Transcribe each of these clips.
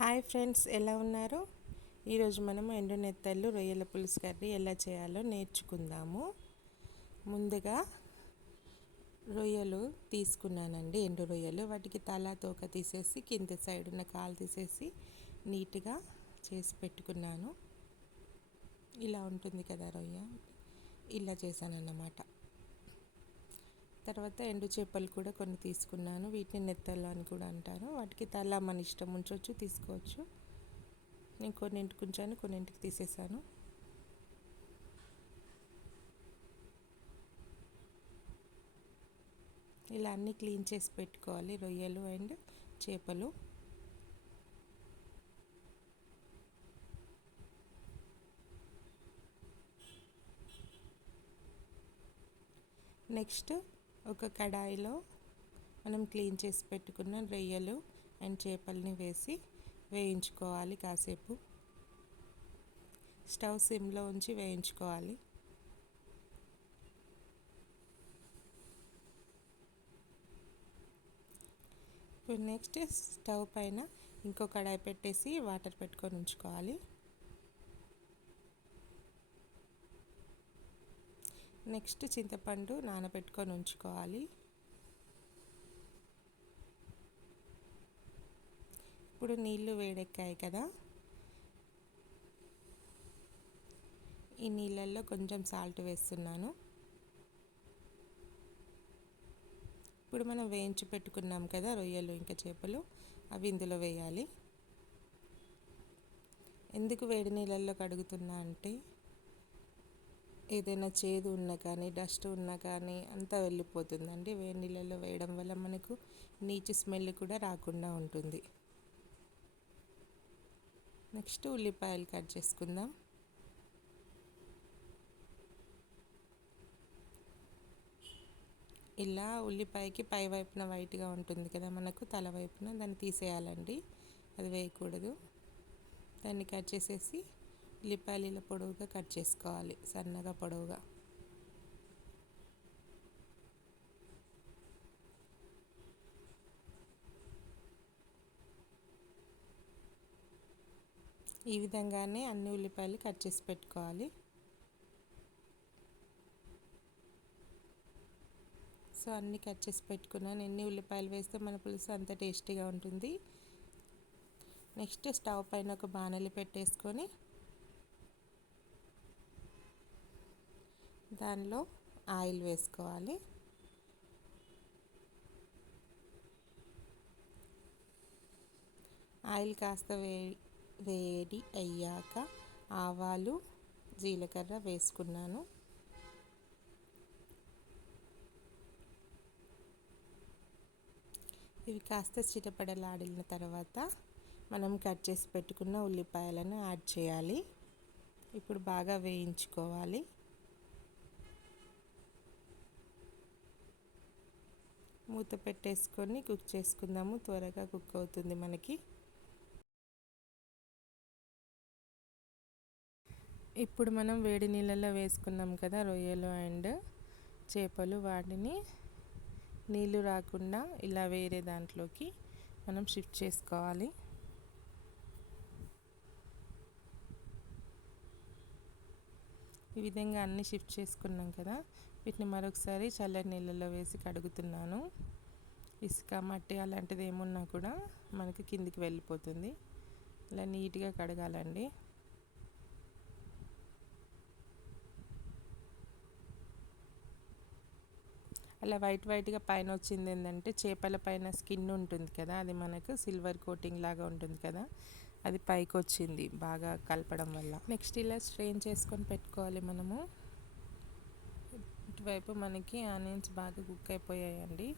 Hi friends ఎలా ఉన్నారు? ఈరోజు మనము ఎండు నెత్తళ్ళు రొయ్యల పులుసు కర్రీ ఎలా చేయాలో నేర్చుకుందాము. ముందుగా రొయ్యలు తీసుకున్నానండి ఎండు రొయ్యలు. వాటికి తల తోక తీసేసి కింద సైడ్ ఉన్న కాలు తీసేసి నీట్గా చేసి పెట్టుకున్నాను. ఇలా ఉంటుంది కదా రొయ్య? ఇలా చేశానన్నమాట. తర్వాత ఎండు చేపలు కూడా కొన్ని తీసుకున్నాను. వీటిని నెత్తలు అని కూడా అంటారు. వాటికి తల మన ఇష్టం ఉంచవచ్చు తీసుకోవచ్చు. నేను కొన్నింటికి ఉంచాను కొన్నింటికి తీసేసాను. ఇలా అన్నీ క్లీన్ చేసి పెట్టుకోవాలి. రొయ్యలు అండ్ చేపలు. నెక్స్ట్ ఒక కడాయిలో మనం క్లీన్ చేసి పెట్టుకున్న రొయ్యలు అండ్ చేపల్ని వేసి వేయించుకోవాలి కాసేపు. స్టవ్ సిమ్లో ఉంచి వేయించుకోవాలి. ఇప్పుడు నెక్స్ట్ స్టవ్ పైన ఇంకో కడాయి పెట్టేసి వాటర్ పెట్టుకొని ఉంచుకోవాలి. నెక్స్ట్ చింతపండు నానబెట్టుకొని ఉంచుకోవాలి. ఇప్పుడు నీళ్ళు వేడెక్కాయి కదా. ఈ నీళ్ళల్లో కొంచెం సాల్ట్ వేస్తున్నాను. ఇప్పుడు మనం వేయించి పెట్టుకున్నాం కదా రొయ్యలు ఇంకా చేపలు అవి ఇందులో వేయాలి. ఎందుకు వేడి నీళ్ళల్లో కడుగుతున్నా అంటే ఏదైనా చేదు ఉన్నా కానీ డస్ట్ ఉన్నా కానీ అంతా వెళ్ళిపోతుందండి. వేడి నీళ్ళలో వేయడం వల్ల మనకు నీచు స్మెల్ కూడా రాకుండా ఉంటుంది. నెక్స్ట్ ఉల్లిపాయలు కట్ చేసుకుందాం. ఇలా ఉల్లిపాయకి పై వైపున వైట్గా ఉంటుంది కదా మనకు తల వైపున దాన్ని తీసేయాలండి. అది వేయకూడదు. దాన్ని కట్ చేసేసి ఉల్లిపాయలు పొడవుగా కట్ చేసుకోవాలి. సన్నగా పొడవుగా. ఈ విధంగానే అన్ని ఉల్లిపాయలు కట్ చేసి పెట్టుకోవాలి. సో అన్నీ కట్ చేసి పెట్టుకున్నాను. ఎన్ని ఉల్లిపాయలు వేస్తే మన పులుసు అంత టేస్టీగా ఉంటుంది. నెక్స్ట్ స్టవ్ పైన ఒక బాణలి పెట్టేసుకొని దానిలో ఆయిల్ వేసుకోవాలి. ఆయిల్ కాస్త వే వేడి అయ్యాక ఆవాలు జీలకర్ర వేసుకున్నాను. ఇవి కాస్త చిటపడలాడిన తర్వాత మనం కట్ చేసి పెట్టుకున్న ఉల్లిపాయలను యాడ్ చేయాలి. ఇప్పుడు బాగా వేయించుకోవాలి. మూత పెట్టేసుకొని కుక్ చేసుకుందాము. త్వరగా కుక్ అవుతుంది మనకి. ఇప్పుడు మనం వేడి నీళ్ళల్లో వేసుకున్నాం కదా రొయ్యలు అండ్ చేపలు. వాటిని నీళ్ళు రాకుండా ఇలా వేరే దాంట్లోకి మనం షిఫ్ట్ చేసుకోవాలి. ఈ విధంగా అన్నీ షిఫ్ట్ చేసుకున్నాం కదా. వీటిని మరొకసారి చల్లటి నీళ్ళలో వేసి కడుగుతున్నాను. ఇసుక మట్టి అలాంటిది ఏమున్నా కూడా మనకి కిందికి వెళ్ళిపోతుంది. ఇలా నీట్గా కడగాలండి. అలా వైట్ వైట్గా పైన వచ్చింది ఏంటంటే చేపల పైన స్కిన్ ఉంటుంది కదా అది మనకు సిల్వర్ కోటింగ్ లాగా ఉంటుంది కదా అది పైకి వచ్చింది బాగా కలపడం వల్ల. నెక్స్ట్ ఇలా స్ట్రెయిన్ చేసుకొని పెట్టుకోవాలి మనము. ఇటువైపు మనకి ఆనియన్స్ బాగా కుక్ అయిపోయాయండి.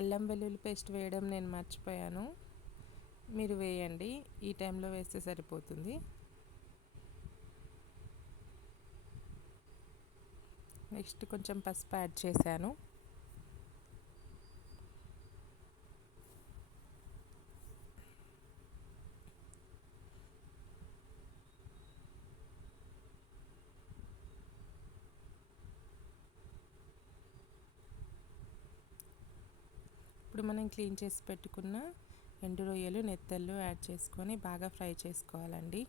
అల్లం వెల్లుల్లి పేస్ట్ వేయడం నేను మర్చిపోయాను. మీరు వేయండి ఈ టైంలో వేస్తే సరిపోతుంది. నెక్స్ట్ కొంచెం పసుపు యాడ్ చేశాను. ఇప్పుడు మనం క్లీన్ చేసి పెట్టుకున్న ఎండు రొయ్యలు నెత్తళ్ళు యాడ్ చేసుకొని బాగా ఫ్రై చేసుకోవాలండి.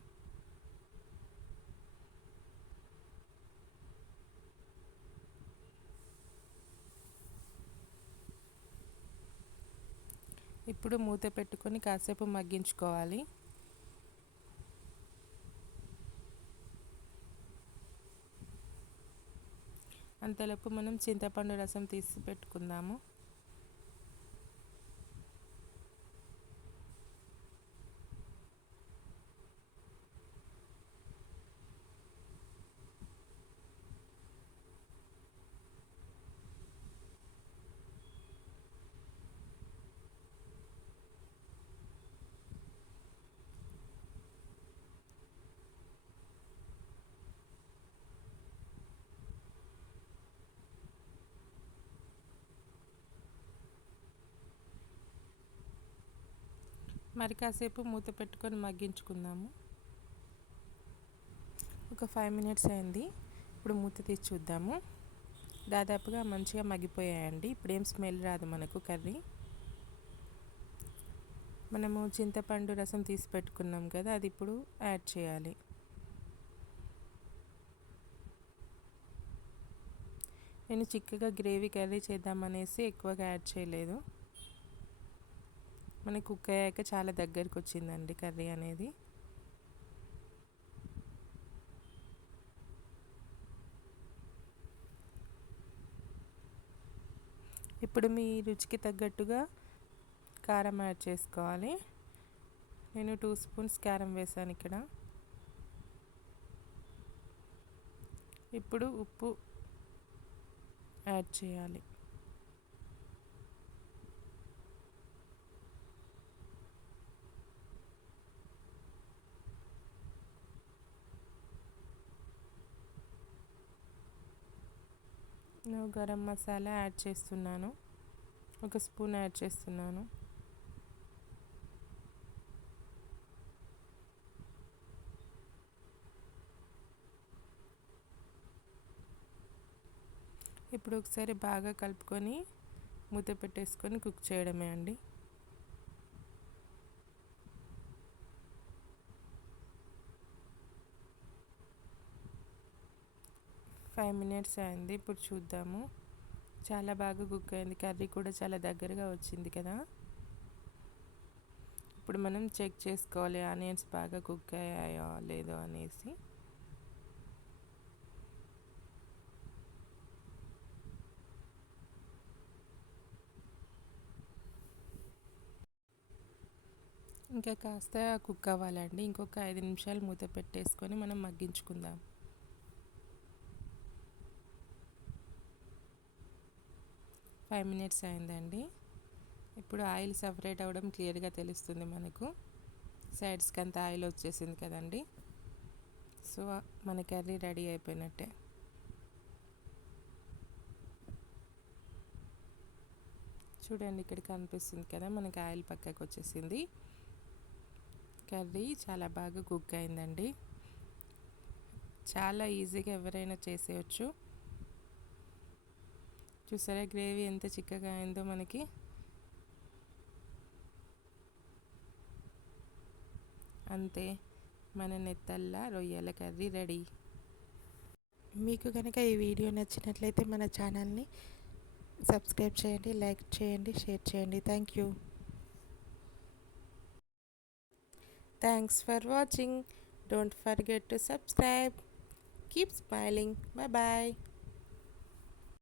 ఇప్పుడు మూత పెట్టుకొని కాసేపు మగ్గించుకోవాలి. అంతలోపు మనం చింతపండు రసం తీసి పెట్టుకుందాము. మరి కాసేపు మూత పెట్టుకొని మగ్గించుకుందాము. ఒక ఫైవ్ మినిట్స్ అయింది. ఇప్పుడు మూత తీసి చూద్దాము. దాదాపుగా మంచిగా మగ్గిపోయాయండి. ఇప్పుడు ఏం స్మెల్ రాదు మనకు కర్రీ. మనము చింతపండు రసం తీసి పెట్టుకున్నాం కదా అది ఇప్పుడు యాడ్ చేయాలి. నేను చిక్కగా గ్రేవీ కర్రీ చేద్దామనేసి ఎక్కువగా యాడ్ చేయలేదు. మనకి కుక్ అయ్యాక చాలా దగ్గరికి వచ్చిందండి కర్రీ అనేది. ఇప్పుడు మీ రుచికి తగ్గట్టుగా కారం యాడ్ చేసుకోవాలి. నేను టూ స్పూన్స్ కారం వేసాను ఇక్కడ. ఇప్పుడు ఉప్పు యాడ్ చేయాలి. గరం మసాలా యాడ్ చేస్తున్నాను. ఒక స్పూన్ యాడ్ చేస్తున్నాను. ఇప్పుడు ఒకసారి బాగా కలుపుకొని మూత పెట్టేసుకొని కుక్ చేయడమే అండి. ఫైవ్ మినిట్స్ అయింది. ఇప్పుడు చూద్దాము. చాలా బాగా కుక్ అయింది కర్రీ కూడా చాలా దగ్గరగా వచ్చింది కదా? ఇప్పుడు మనం చెక్ చేసుకోవాలి. ఆనియన్స్ బాగా కుక్ అయ్యాయో లేదో అనేసి. ఇంకా కాస్త కుక్ అవ్వాలండి ఇంకొక ఐదు నిమిషాలు మూత పెట్టేసుకొని మనం మగ్గించుకుందాం. ఫైవ్ మినిట్స్ అయిందండి. ఇప్పుడు ఆయిల్ సపరేట్ అవ్వడం క్లియర్గా తెలుస్తుంది మనకు. సైడ్స్కి అంత ఆయిల్ వచ్చేసింది కదండి. సో మన కర్రీ రెడీ అయిపోయినట్టే. చూడండి ఇక్కడ కనిపిస్తుంది కదా మనకి ఆయిల్ పక్కకు వచ్చేసింది. కర్రీ చాలా బాగా కుక్ అయిందండి. చాలా ఈజీగా ఎవరైనా చేసేయచ్చు. చూసారా గ్రేవీ ఎంత చిక్కగా అయిందో మనకి. అంతే మన నెత్తల్లా రొయ్యల కర్రీ రెడీ. మీకు కనుక ఈ వీడియో నచ్చినట్లయితే మన ఛానల్ని సబ్స్క్రైబ్ చేయండి లైక్ చేయండి షేర్ చేయండి. Thank you. Thanks for watching. Don't forget to subscribe. Keep smiling. Bye bye.